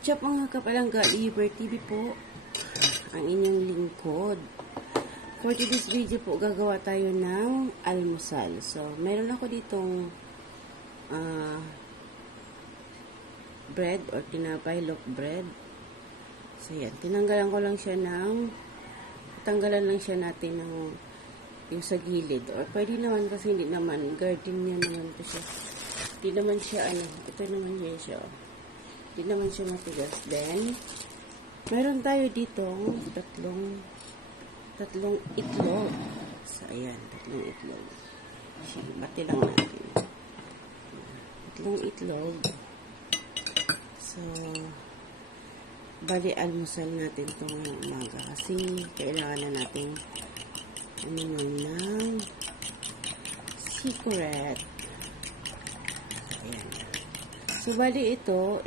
What's up mga kapalangga, Liber TV po, ang inyong lingkod. For today's video po, gagawa tayo ng almusal. So, meron ako ditong bread or tinapay, loaf bread. So, yan. Tanggalan lang siya natin ng yung sa gilid. Or pwede naman kasi hindi naman, garden niya naman to siya. Hindi naman siya, ito naman siya. Hindi naman siya matigas. Then, meron tayo dito tatlong itlog. So, ayan, tatlong itlog. Sige, bati lang natin. Tatlong itlog. So, bali almusal natin ito ngayong umaga. Kasi, kailangan na natin ng secret. Ayan. So, bali ito,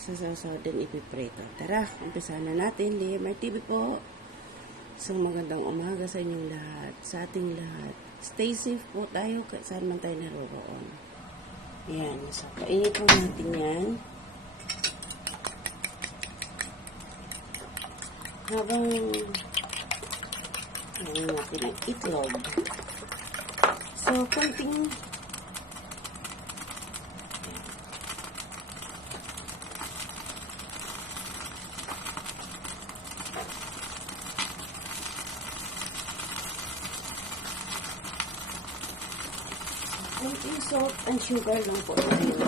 sasasaw din ipiprito. Tara, umpisahan na natin. Limer TV po. So, magandang umaga sa inyong lahat, sa ating lahat. Stay safe po tayo, saan man tayo naroon. Ayan. So, kainit po natin yan. Habang natin ang itlog. So, konting salt and sugar lang po tayo.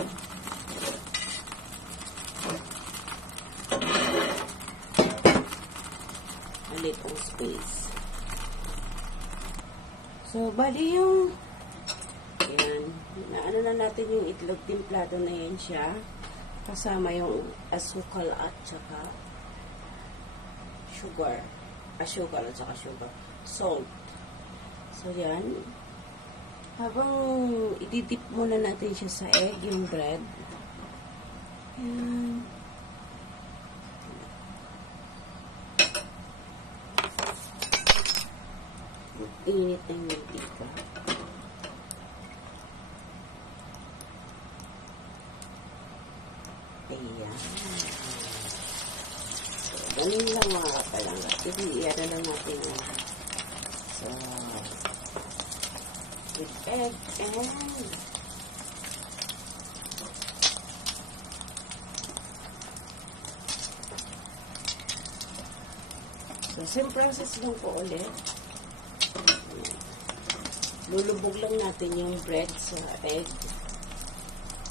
A little space. So, bali yung yan. Naano na natin yung itlog. Timplado na yan siya. Kasama yung asukal at saka sugar. Asukal at saka sugar. Salt. So, yan. Habang ididip muna natin siya sa egg, yung bread. Ayan. Init na yung dito. Ayan. So, ganun lang mga kapalangga. I-add lang natin yan. So, with egg and so, same process lang po ulit. Lulubog lang natin yung bread sa egg.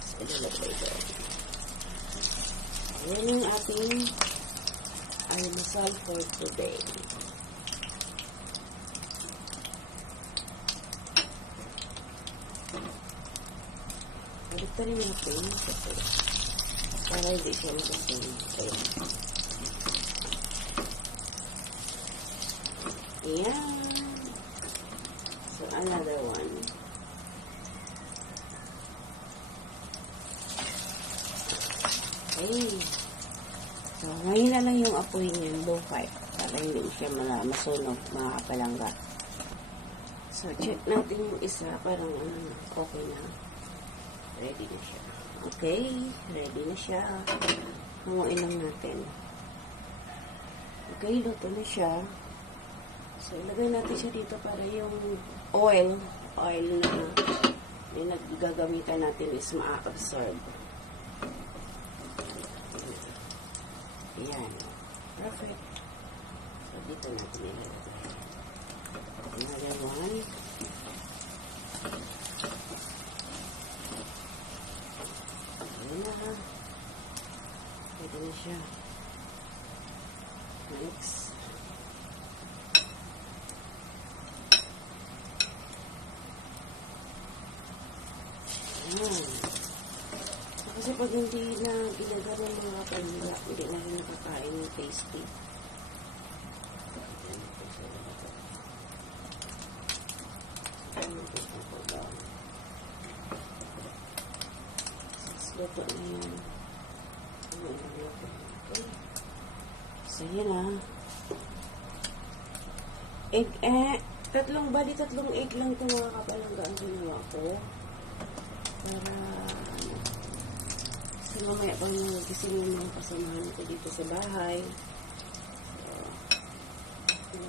So, ilalagay doon. Ayan yung ating almusal for today. Balik rin natin kasi para hindi siya magkasing. Ayan. So, another one. Okay. So, ngayon na lang yung apoy niya, low fire. Para hindi siya masunog, mga kapalangga. So, check natin yung isa. Parang okay na. Ready na siya. Okay. Ready na siya. Hanguin lang natin. Okay, luto na siya. So, ilagay natin siya dito para yung oil na gagamitan natin is ma-absorb. Ayan. Perfect. So, dito natin ilagay. Another one. Ayan na ha. Pwede na siya. Next. Kasi pag hindi na ilagay ng mga panila, hindi na rin nakakain ng tasty. Luto na yan. So, yan egg, tatlong egg lang ito mga kapalangga ang ginawa ko. Para mamaya pang gising yung mga kasamahan ko dito sa bahay.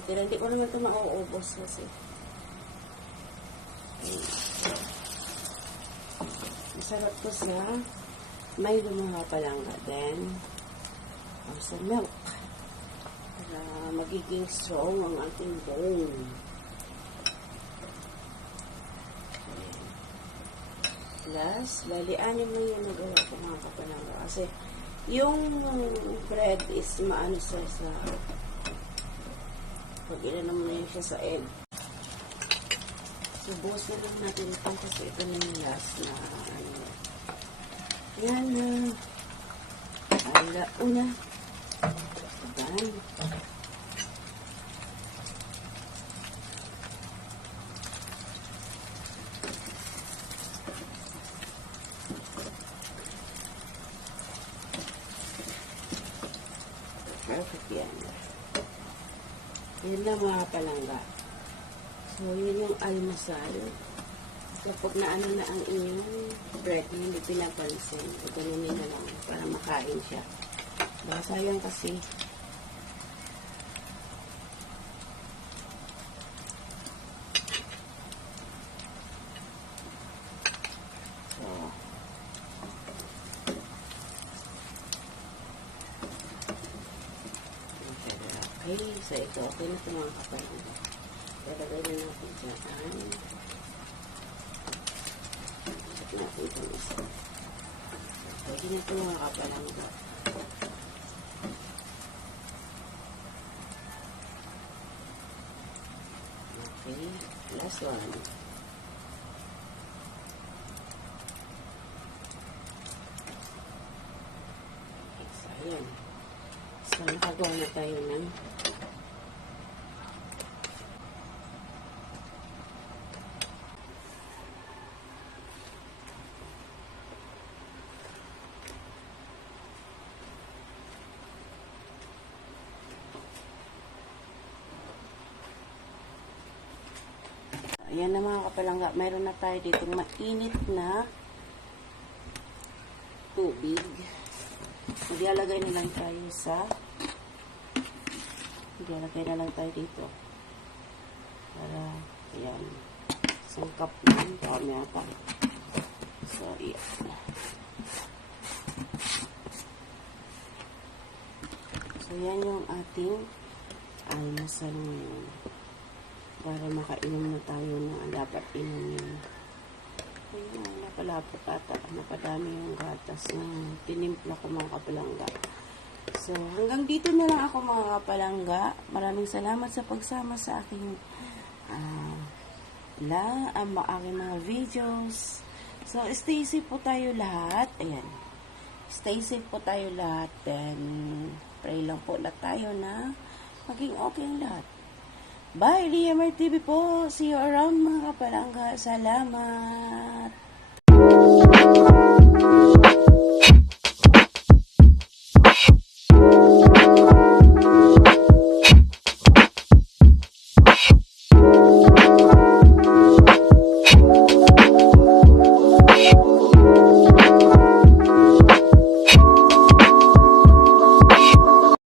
Pero hindi ko naman ito mauubos kasi. Masarap to sa may lumuha pa lang then sa milk para magiging strong ang ating bone. Plus, bali, anim lang yung nagawa ko mga kapalangga. Kasi, yung bread is maano siya sa pag ilanam na yun siya sa egg. So, buhos na lang natin ito kasi ito na yung last na ano. Yan na. Una. Ayan. Perfect yan. Yun lang mga palangga. So, yun yung almusal. Kapag naano na ang inyong bread, hindi pinapansin. Itunin na lang para makain siya. Baka sayang kasi. So, okay, so ito, okay na ito mga kapalangga. Lalagay na natin dyan. Natin ito isa. Pwede na ito mga kapalangga. Okay, last one. Okay, so ayan. So nakagawa na tayo ng ayan na mga kapalangga, mayroon na tayo dito mainit na tubig. Maglalagay na lang tayo dito. Para, ayan, isang cup lang, dami ata. So, ayan. So, yan yung ating almusal ngayon. Para makainom na tayo na dapat inumin. Ayun, napalapot ata. Napadami yung gatas na tinimpla ko mga kapalangga. So, hanggang dito na lang ako mga kapalangga. Maraming salamat sa pagsama sa aking aking mga videos. So, stay safe po tayo lahat. Ayan. Stay safe po tayo lahat. Then, pray lang po na tayo na maging okay ang lahat. Bye, Liamar TV po. See you around mga kapalangga. Salamat.